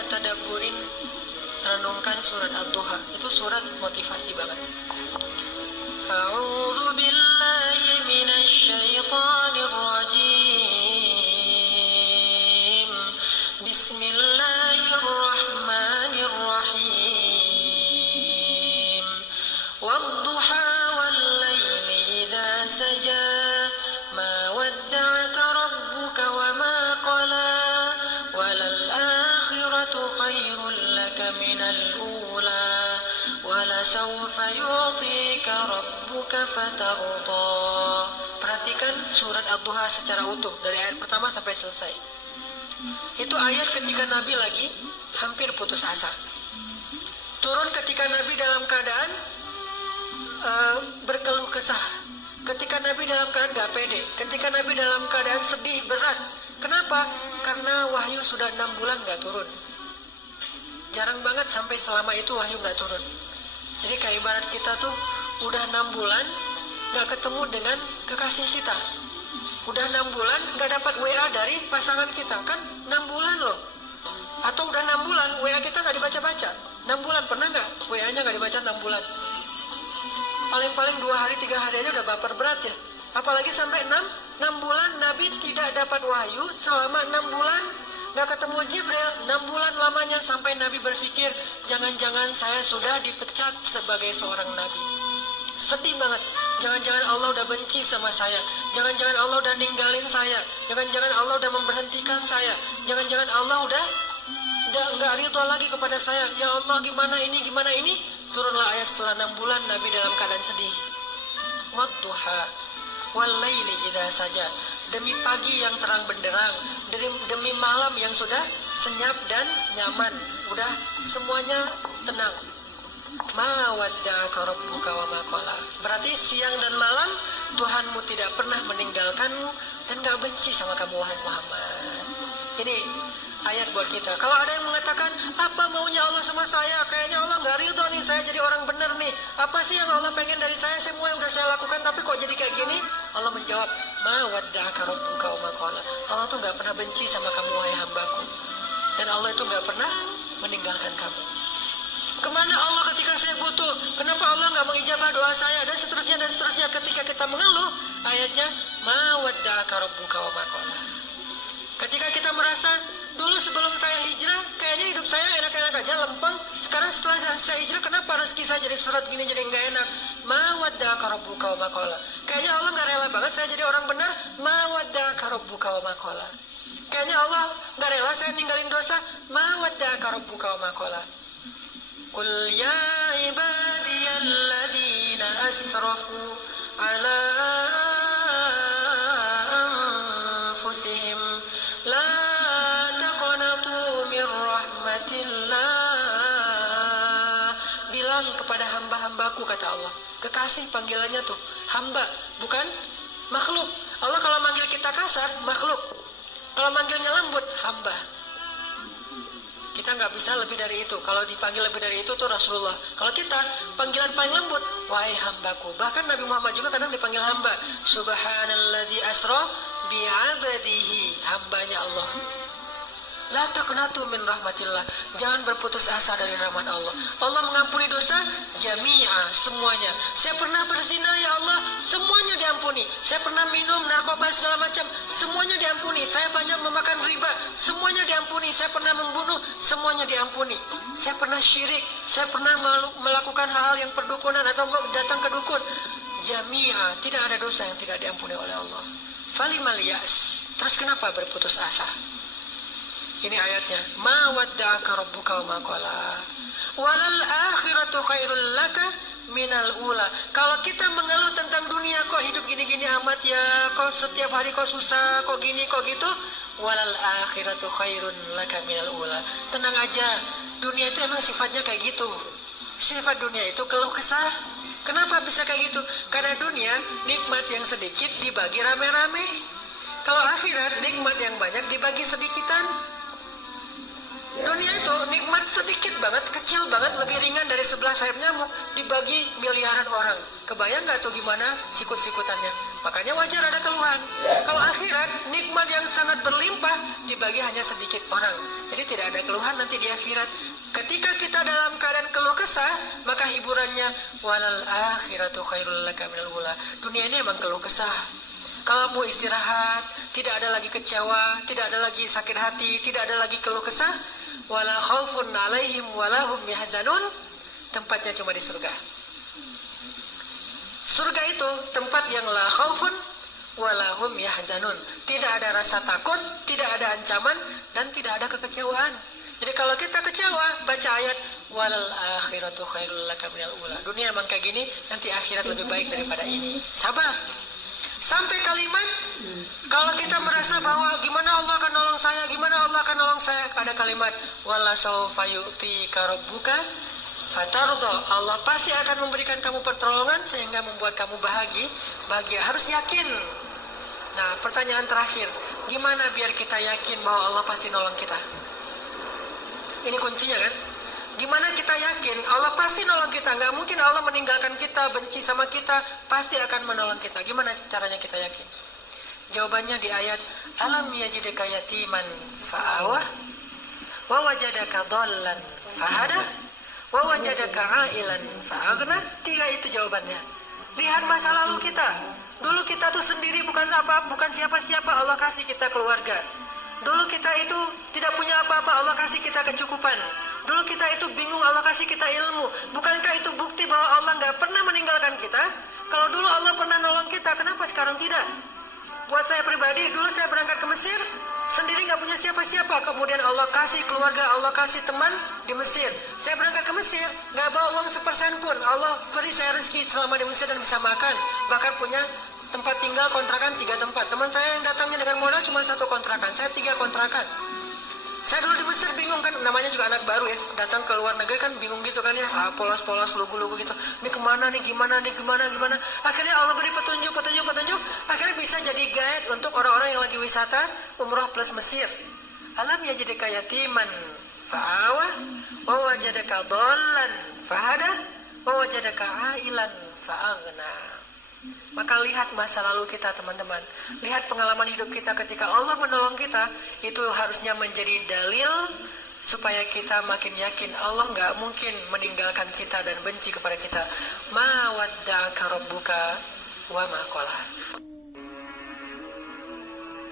coba tadabburin, renungkan surat Ad-Duha. Itu surat motivasi banget. A'udzu billahi minasy syaithanir rajim. Bismillahirrahmanirrahim. Wad-duha wal-laili idza saja. Ma wadda'aka rabbuka wa ma qala. Walal-akhiratu khairul laka minal ula. Walasawfa yu'tika rabbuka fatarda. Perhatikan surat Ad-Duha secara utuh dari ayat pertama sampai selesai. Itu ayat ketika Nabi lagi hampir putus asa. Turun ketika Nabi dalam keadaan berkeluh kesah. Ketika Nabi dalam keadaan gak pede. Ketika Nabi dalam keadaan sedih, berat. Kenapa? Karena wahyu sudah 6 bulan gak turun. Jarang banget sampai selama itu wahyu gak turun. Jadi kayak ibarat kita tuh udah 6 bulan gak ketemu dengan kekasih kita. Udah 6 bulan gak dapat WA dari pasangan kita. Kan 6 bulan loh. Atau udah 6 bulan WA kita gak dibaca-baca. 6 bulan pernah gak WA-nya gak dibaca 6 bulan? Paling-paling 2 hari 3 hari aja udah baper berat ya. Apalagi sampai 6 bulan Nabi tidak dapat wahyu. Selama 6 bulan gak ketemu Jibril. 6 bulan lamanya sampai Nabi berpikir, jangan-jangan saya sudah dipecat sebagai seorang Nabi. Sedih banget. Jangan-jangan Allah udah benci sama saya. Jangan-jangan Allah udah ninggalin saya. Jangan-jangan Allah udah memberhentikan saya. Jangan-jangan Allah udah nggak ridho lagi kepada saya. Ya Allah, gimana ini, gimana ini? Turunlah ayat setelah 6 bulan Nabi dalam keadaan sedih. Wadduha wal-laili idza saja. Demi pagi yang terang benderang, demi malam yang sudah senyap dan nyaman, udah semuanya tenang. Ma wadda'aka rabbuka wa ma qala. Berarti siang dan malam Tuhanmu tidak pernah meninggalkanmu dan gak benci sama kamu, wahai Muhammad. Ini ayat buat kita. Kalau ada yang mengatakan, apa maunya Allah sama saya? Kayaknya Allah gak ridho nih, saya jadi orang benar nih. Apa sih yang Allah pengen dari saya? Semua yang udah saya lakukan, tapi kok jadi kayak gini? Allah menjawab, ma wadda'aka rabbuka wa ma qala. Allah tuh gak pernah benci sama kamu, wahai hambaku. Dan Allah itu gak pernah meninggalkan kamu. Kemana Allah ketika saya butuh? Kenapa Allah nggak mengijabah doa saya? Dan seterusnya dan seterusnya. Ketika kita mengeluh, ayatnya ma wadda'aka rabbuka wa ma qala. Ketika kita merasa dulu sebelum saya hijrah kayaknya hidup saya enak-enak aja, lempeng. Sekarang setelah saya hijrah, kenapa rezeki saya jadi seret gini, jadi nggak enak? Ma wadda'aka rabbuka wa ma qala. Kayaknya Allah nggak rela banget saya jadi orang benar. Ma wadda'aka rabbuka wa ma qala. Kayaknya Allah nggak rela saya ninggalin dosa. Ma wadda'aka rabbuka wa ma qala. Qul ya ibadiyalladzina asrafu ala anfusihim la taqnatu min rahmatillah. Bilang kepada hamba-hambaku, kata Allah. Kekasih panggilannya tuh hamba, bukan makhluk. Allah kalau manggil kita kasar, makhluk. Kalau manggilnya lembut, hamba. Kita nggak bisa lebih dari itu. Kalau dipanggil lebih dari itu tuh Rasulullah. Kalau kita panggilan paling lembut, wahai hambaku. Bahkan Nabi Muhammad juga kadang dipanggil hamba. Subhanalladzi asra bi'abadihi, hambanya Allah. La taqnatu min rahmatillah. Jangan berputus asa dari rahmat Allah. Allah mengampuni dosa jami'a, semuanya. Saya pernah berzina, ya Allah, semuanya diampuni. Saya pernah minum narkoba segala macam, semuanya diampuni. Saya banyak memakan riba, semuanya diampuni. Saya pernah membunuh, semuanya diampuni. Saya pernah syirik, saya pernah melakukan hal-hal yang perdukunan atau datang ke dukun. Jami'a, tidak ada dosa yang tidak diampuni oleh Allah. Falimal yas. Terus kenapa berputus asa? Ini ayatnya, ma wadda'aka rabbuka wa ma qala. Walal akhiratu khairul laka minal ula. Kalau kita mengeluh tentang dunia, kok hidup gini-gini amat ya, kok setiap hari kok susah, kok gini, kok gitu. Walal akhiratu khairun laka minal ula. Tenang aja, dunia itu emang sifatnya kayak gitu. Sifat dunia itu keluh kesah. Kenapa bisa kayak gitu? Karena dunia nikmat yang sedikit dibagi rame-rame. Kalau akhirat nikmat yang banyak dibagi sedikitan. Dunia itu nikmat sedikit banget, kecil banget, lebih ringan dari 11 sayap nyamuk, dibagi miliaran orang. Kebayang gak tuh gimana sikut-sikutannya? Makanya wajar ada keluhan. Kalau akhirat, nikmat yang sangat berlimpah dibagi hanya sedikit orang. Jadi tidak ada keluhan nanti di akhirat. Ketika kita dalam keadaan keluh kesah, maka hiburannya walal akhiratu khairul laka minal ula. Dunia ini emang keluh kesah. Kalau mau istirahat, tidak ada lagi kecewa, tidak ada lagi sakit hati, tidak ada lagi keluh kesah, wala khaufun alaihim walahum yahzanun. Tempatnya cuma di surga. Surga itu tempat yang la khaufun walahum yahzanun. Tidak ada rasa takut, tidak ada ancaman, dan tidak ada kekecewaan. Jadi kalau kita kecewa, baca ayat walal akhiratu khairul laka minal ula. Dunia emang kayak gini, nanti akhirat lebih baik daripada ini. Sabar. Sampai kalimat, kalau kita merasa bahwa gimana Allah akan nolong saya, gimana Allah akan nolong saya, ada kalimat wala sawfa yu'tika rabbuka fatardo. Allah pasti akan memberikan kamu pertolongan sehingga membuat kamu bahagia. Harus yakin. Nah, pertanyaan terakhir, gimana biar kita yakin bahwa Allah pasti nolong kita? Ini kuncinya kan? Gimana kita yakin Allah pasti nolong kita? Nggak mungkin Allah meninggalkan kita, benci sama kita, pasti akan menolong kita. Gimana caranya kita yakin? Jawabannya di ayat alam yajidka yatiman fa'awah wa wajadaka dhallan fahada wa wajadaka ailan fa'aghna. 3 itu jawabannya. Lihat masa lalu kita. Dulu kita tuh sendiri, bukan siapa-siapa, Allah kasih kita keluarga. Dulu kita itu tidak punya apa-apa, Allah kasih kita kecukupan. Dulu kita itu bingung, Allah kasih kita ilmu. Bukankah itu bukti bahwa Allah nggak pernah meninggalkan kita? Kalau dulu Allah pernah nolong kita, kenapa sekarang tidak? Buat saya pribadi, dulu saya berangkat ke Mesir, sendiri nggak punya siapa-siapa. Kemudian Allah kasih keluarga, Allah kasih teman di Mesir. Saya berangkat ke Mesir, nggak bawa uang 1% pun. Allah beri saya rezeki selama di Mesir dan bisa makan. Bahkan punya tempat tinggal kontrakan 3 tempat. Teman saya yang datangnya dengan modal cuma 1 kontrakan, saya 3 kontrakan. Saya dulu di Mesir bingung kan, namanya juga anak baru ya, datang ke luar negeri kan bingung gitu kan ya, polos-polos, lugu-lugu gitu. Ini kemana nih, gimana. Akhirnya Allah beri petunjuk, akhirnya bisa jadi guide untuk orang-orang yang lagi wisata umroh plus Mesir. Alam yajidka yatiman fa'awah wa wajadaka dhallan fahada wa wajadaka ailan fa'aghna. Maka lihat masa lalu kita teman-teman. Lihat pengalaman hidup kita ketika Allah menolong kita. Itu harusnya menjadi dalil supaya kita makin yakin Allah nggak mungkin meninggalkan kita dan benci kepada kita. Ma wadda'aka rabbuka wa ma qala.